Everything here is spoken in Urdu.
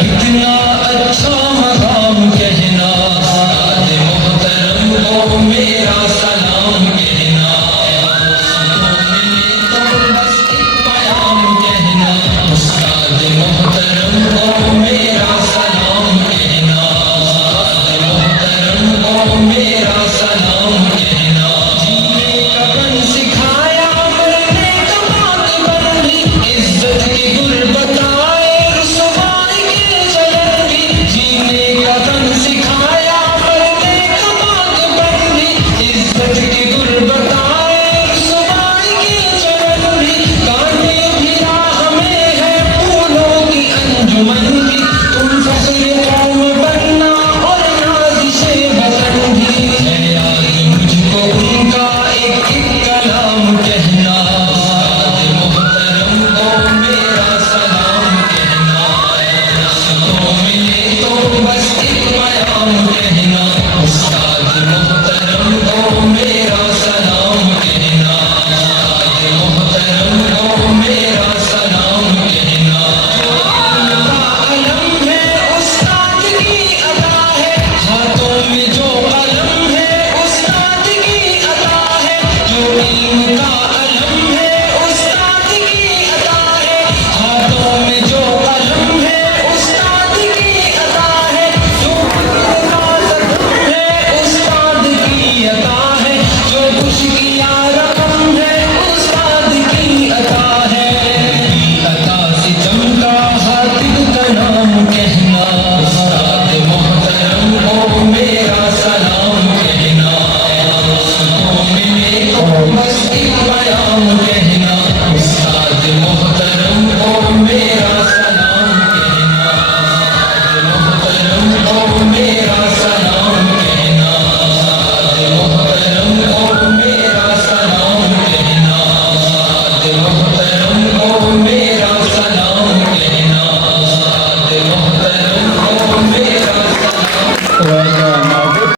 کتنا اچھا مقام کہنا، استاد محترم کو میرا سلام کہنا، تو بس ایک پیام کہنا، استاد محترم کو میرا سلام کہنا، استاد محترم کو میرا سلام کہنا، جینے کا فن سکھایا مرنے کا بات بن بھی، عزت کی گل بتائے رسوائی کے جلن بھی، جینے کا فن سکھایا مرنے کا بات بن بھی، عزت کی گل بتائے رسوائی کے جلن بھی، کانٹے بھی راہ میں ہے پھولوں کی انجمن بھی، تم فخر قوم بننا اور نازش وطن بھی، ہے یاد مجھ کو ان کا ایک ایک کلام کہنا، استاد محترم کو میرا سلام کہنا، تو ملے تو بس ایک پیام کہنا، استاد محترم کو میرا سلام کہنا، استاد محترم کو میرا سلام کہنا، علم کا علم ہے استاد کی عطا ہے، ہاتھوں میں جو قلم ہے استاد کی عطا ہے، جو علم کا علم ہے استاد کی عطا ہے، ہاتھوں میں جو قلم ہے استاد کی عطا ہے، جو دل کا زخم ہے استاد کی عطا ہے، جو کچھ کیا رقم ہے استاد کی عطا ہے، کی عطا سے چمکا حاتم کا نام کہنا، استاد محترم کو میرا سلام کہنا، تو ملے تو بس ایک پیام